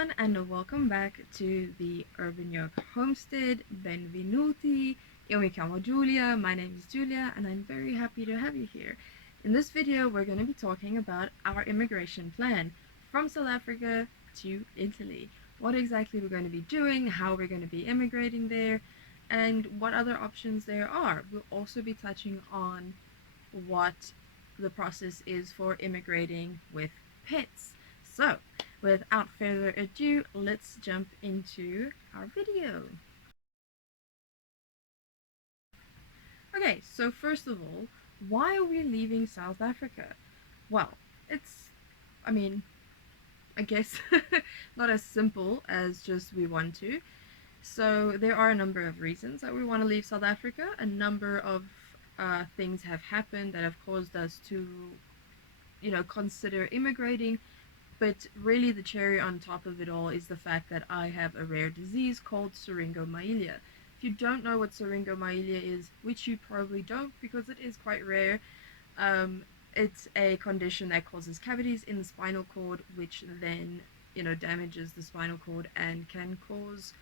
everyone, and welcome back to the Urban Yoke Homestead. Benvenuti. Io mi chiamo Giulia. My name is Giulia, and I'm very happy to have you here. In this video, we're going to be talking about our immigration plan from South Africa to Italy. What exactly we're going to be doing, how we're going to be immigrating there, and what other options there are. We'll also be touching on what the process is for immigrating with pets. So, without further ado, let's jump into our video. Okay, so first of all, why are we leaving South Africa? Well, I mean, I guess not as simple as just we want to. So there are a number of reasons that we want to leave South Africa. A number of things have happened that have caused us to, consider immigrating. But really, the cherry on top of it all is the fact that I have a rare disease called Syringomyelia. If you don't know what Syringomyelia is, which you probably don't because it is quite rare, it's a condition that causes cavities in the spinal cord, which then, damages the spinal cord and can cause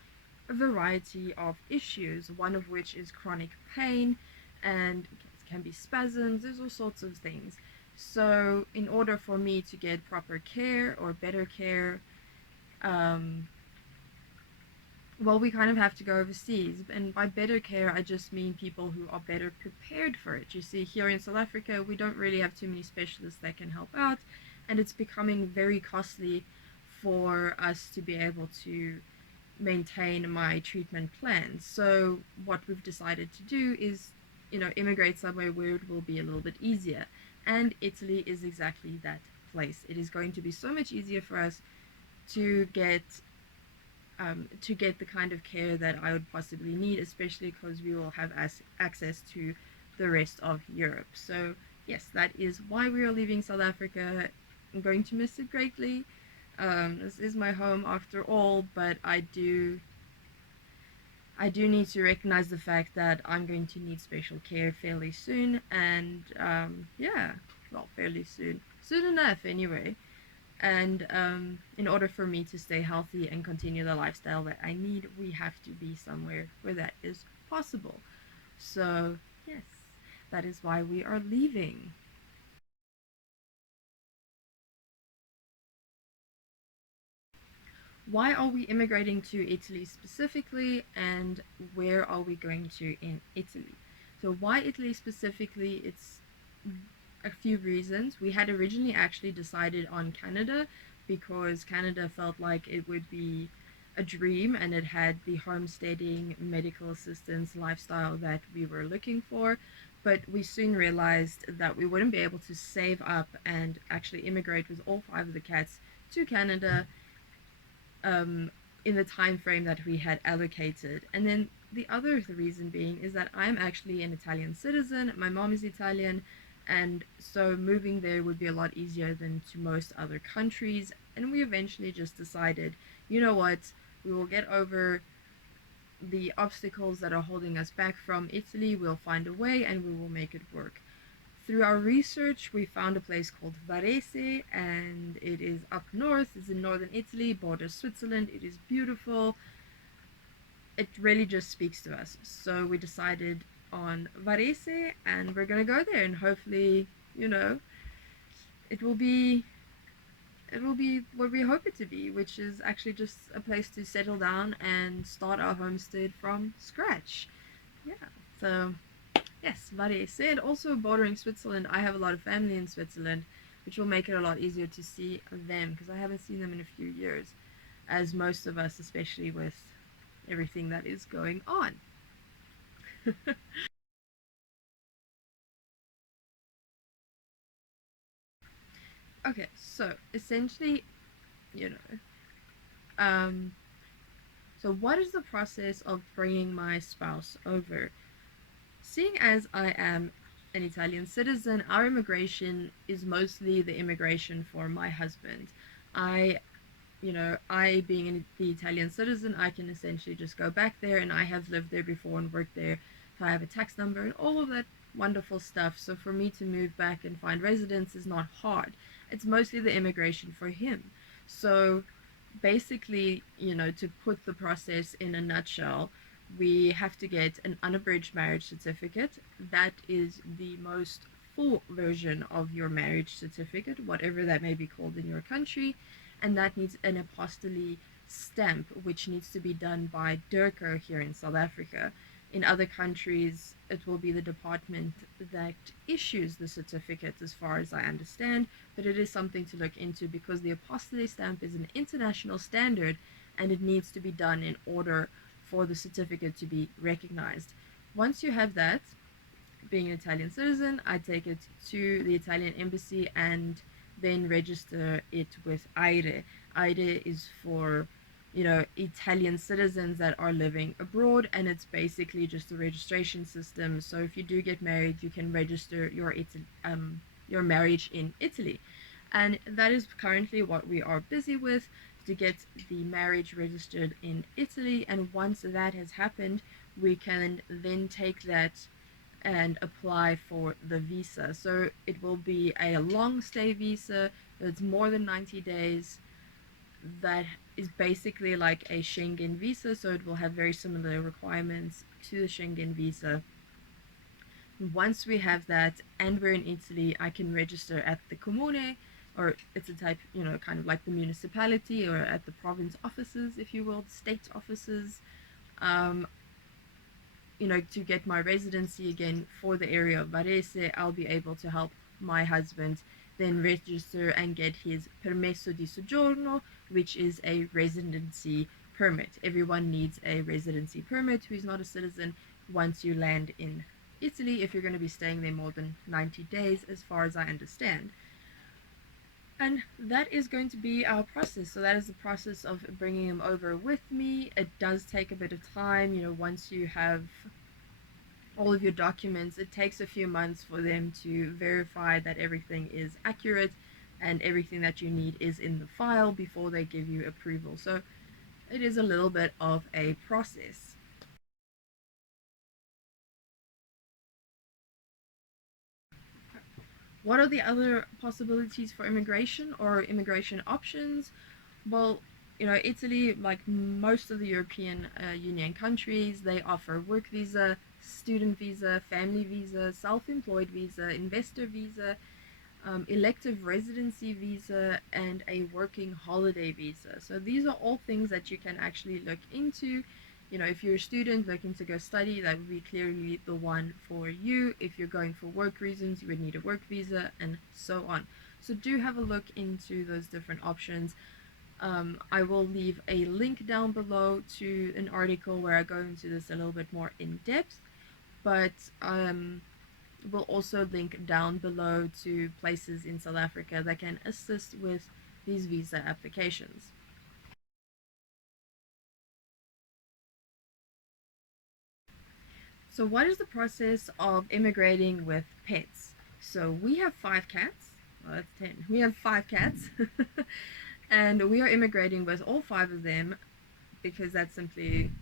a variety of issues, one of which is chronic pain and it can be spasms. There's all sorts of things. So in order for me to get proper care or better care, we kind of have to go overseas. And by better care, I just mean people who are better prepared for it. You see, here in South Africa, we don't really have too many specialists that can help out, and it's becoming very costly for us to be able to maintain my treatment plan. So what we've decided to do is, immigrate somewhere where it will be a little bit easier. And Italy is exactly that place. It is going to be so much easier for us to get the kind of care that I would possibly need, especially because we will have access to the rest of Europe. So yes, that is why we are leaving South Africa. I'm going to miss it greatly. This is my home after all, but I do need to recognize the fact that I'm going to need special care fairly soon, and fairly soon enough anyway. And in order for me to stay healthy and continue the lifestyle that I need, we have to be somewhere where that is possible. So yes, that is why we are leaving. Why are we immigrating to Italy specifically, and where are we going to in Italy? So why Italy specifically? It's a few reasons. We had originally actually decided on Canada because Canada felt like it would be a dream and it had the homesteading, medical assistance lifestyle that we were looking for. But we soon realized that we wouldn't be able to save up and actually immigrate with all 5 of the cats to Canada in the time frame that we had allocated. And then the other reason being is that I'm actually an Italian citizen. My mom is Italian, and so moving there would be a lot easier than to most other countries. And we eventually just decided, you know what, we will get over the obstacles that are holding us back from Italy. We'll find a way and we will make it work. Through our research, we found a place called Varese, and it is up north. It's in northern Italy, borders Switzerland. It is beautiful. It really just speaks to us. So we decided on Varese, and we're gonna go there, and hopefully, it will be what we hope it to be, which is actually just a place to settle down and start our homestead from scratch. Yeah. So yes, Varese, and also bordering Switzerland. I have a lot of family in Switzerland, which will make it a lot easier to see them because I haven't seen them in a few years, as most of us, especially with everything that is going on. Okay, so essentially, you know, so what is the process of bringing my spouse over? Seeing as I am an Italian citizen, our immigration is mostly the immigration for my husband. I I being the Italian citizen, I can essentially just go back there, and I have lived there before and worked there, so I have a tax number and all of that wonderful stuff. So for me to move back and find residence is not hard. It's mostly the immigration for him. So basically, to put the process in a nutshell, we have to get an unabridged marriage certificate. That is the most full version of your marriage certificate, whatever that may be called in your country, and that needs an apostille stamp, which needs to be done by Durker here in South Africa. In other countries, it will be the department that issues the certificate, as far as I understand, but it is something to look into because the apostille stamp is an international standard and it needs to be done in order for the certificate to be recognized. Once you have that, being an Italian citizen, I take it to the Italian embassy and then register it with AIRE. AIRE is for, Italian citizens that are living abroad, and it's basically just a registration system. So if you do get married, you can register your marriage in Italy, and that is currently what we are busy with, to get the marriage registered in Italy. And once that has happened, we can then take that and apply for the visa. So it will be a long stay visa that's more than 90 days. That is basically like a Schengen visa, so it will have very similar requirements to the Schengen visa. Once we have that and we're in Italy, I can register at the comune, or it's a type, kind of like the municipality, or at the province offices, if you will, the state offices, um, to get my residency again for the area of Varese. I'll be able to help my husband then register and get his permesso di soggiorno, which is a residency permit. Everyone needs a residency permit who's not a citizen once you land in Italy, if you're going to be staying there more than 90 days, as far as I understand. And that is going to be our process. So that is the process of bringing him over with me. It does take a bit of time. Once you have all of your documents, it takes a few months for them to verify that everything is accurate and everything that you need is in the file before they give you approval. So it is a little bit of a process. What are the other possibilities for immigration or immigration options? Well, Italy, like most of the European Union countries, they offer work visa, student visa, family visa, self-employed visa, investor visa, elective residency visa, and a working holiday visa. So these are all things that you can actually look into. If you're a student looking to go study, that would be clearly the one for you. If you're going for work reasons, you would need a work visa, and so on. So do have a look into those different options. I will leave a link down below to an article where I go into this a little bit more in depth, but we'll also link down below to places in South Africa that can assist with these visa applications. So what is the process of immigrating with pets? So we have 5 cats. Well, that's 10. We have 5 cats. And we are immigrating with all 5 of them because that's simply,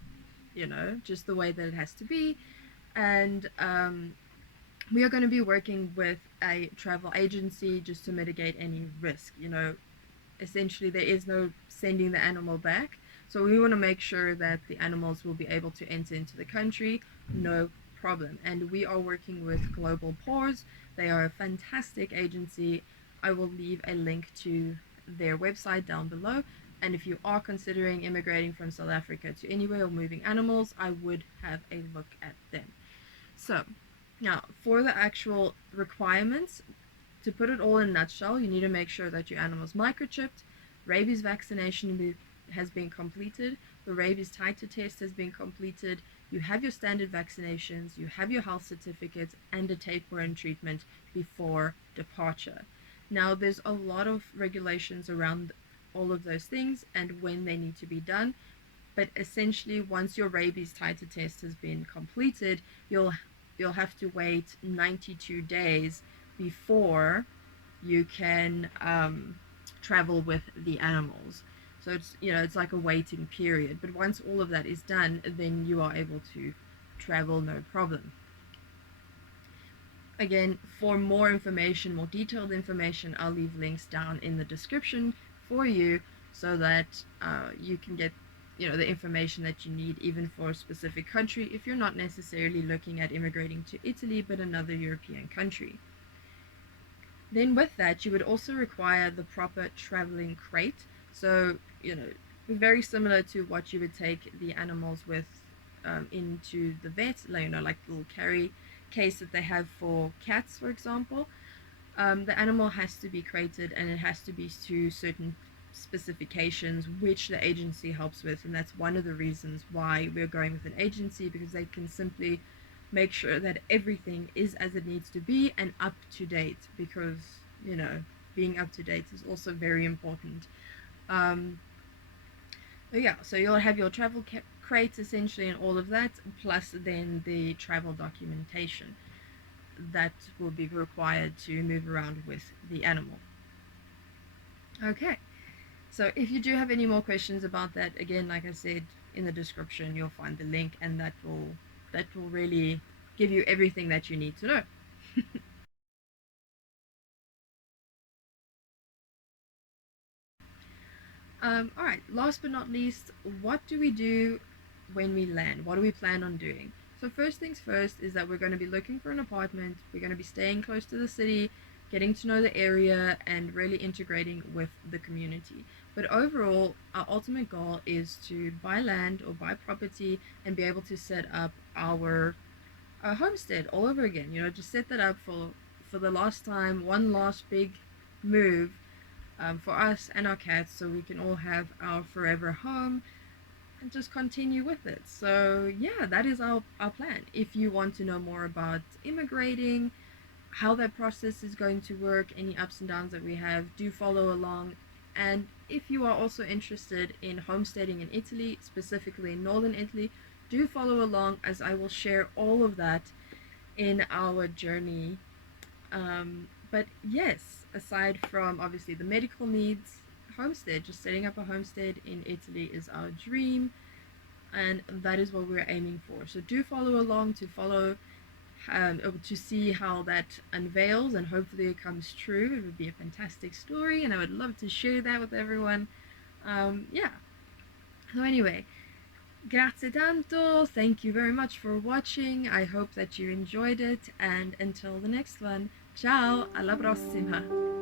just the way that it has to be. And we are going to be working with a travel agency just to mitigate any risk. Essentially there is no sending the animal back. So we want to make sure that the animals will be able to enter into the country, no problem. And we are working with Global Paws. They are a fantastic agency. I will leave a link to their website down below. And if you are considering immigrating from South Africa to anywhere or moving animals, I would have a look at them. So now for the actual requirements, to put it all in a nutshell, you need to make sure that your animal's microchipped, rabies vaccination has been completed, the rabies titer test has been completed, you have your standard vaccinations, you have your health certificates, and a tapeworm treatment before departure. Now, there's a lot of regulations around all of those things and when they need to be done, but essentially once your rabies titer test has been completed, you'll have to wait 92 days before you can travel with the animals. So it's like a waiting period. But once all of that is done, then you are able to travel no problem. Again, for more information, more detailed information, I'll leave links down in the description for you so that you can get the information that you need even for a specific country if you're not necessarily looking at immigrating to Italy but another European country. Then with that, you would also require the proper traveling crate. So, very similar to what you would take the animals with into the vet, like the little carry case that they have for cats, for example. The animal has to be crated and it has to be to certain specifications which the agency helps with, and that's one of the reasons why we're going with an agency, because they can simply make sure that everything is as it needs to be and up to date, because being up to date is also very important. um, yeah, so you'll have your travel crates essentially and all of that, plus then the travel documentation that will be required to move around with the animal. Okay, so if you do have any more questions about that, again, like I said, in the description you'll find the link, and that will really give you everything that you need to know. All right, last but not least, what do we do when we land? What do we plan on doing? So first things first is that we're going to be looking for an apartment. We're going to be staying close to the city, getting to know the area, and really integrating with the community. But overall, our ultimate goal is to buy land or buy property and be able to set up our homestead all over again. Just set that up for the last time, one last big move, for us and our cats, so we can all have our forever home and just continue with it. So yeah, that is our plan. If you want to know more about immigrating, how that process is going to work, any ups and downs that we have, do follow along. And if you are also interested in homesteading in Italy, specifically in northern Italy, do follow along, as I will share all of that in our journey. But yes, aside from obviously the medical needs, homestead, just setting up a homestead in Italy is our dream, and that is what we're aiming for. So do follow along to see how that unveils, and hopefully it comes true. It would be a fantastic story, and I would love to share that with everyone. Yeah. So anyway, grazie tanto. Thank you very much for watching. I hope that you enjoyed it, and until the next one, ciao, alla prossima.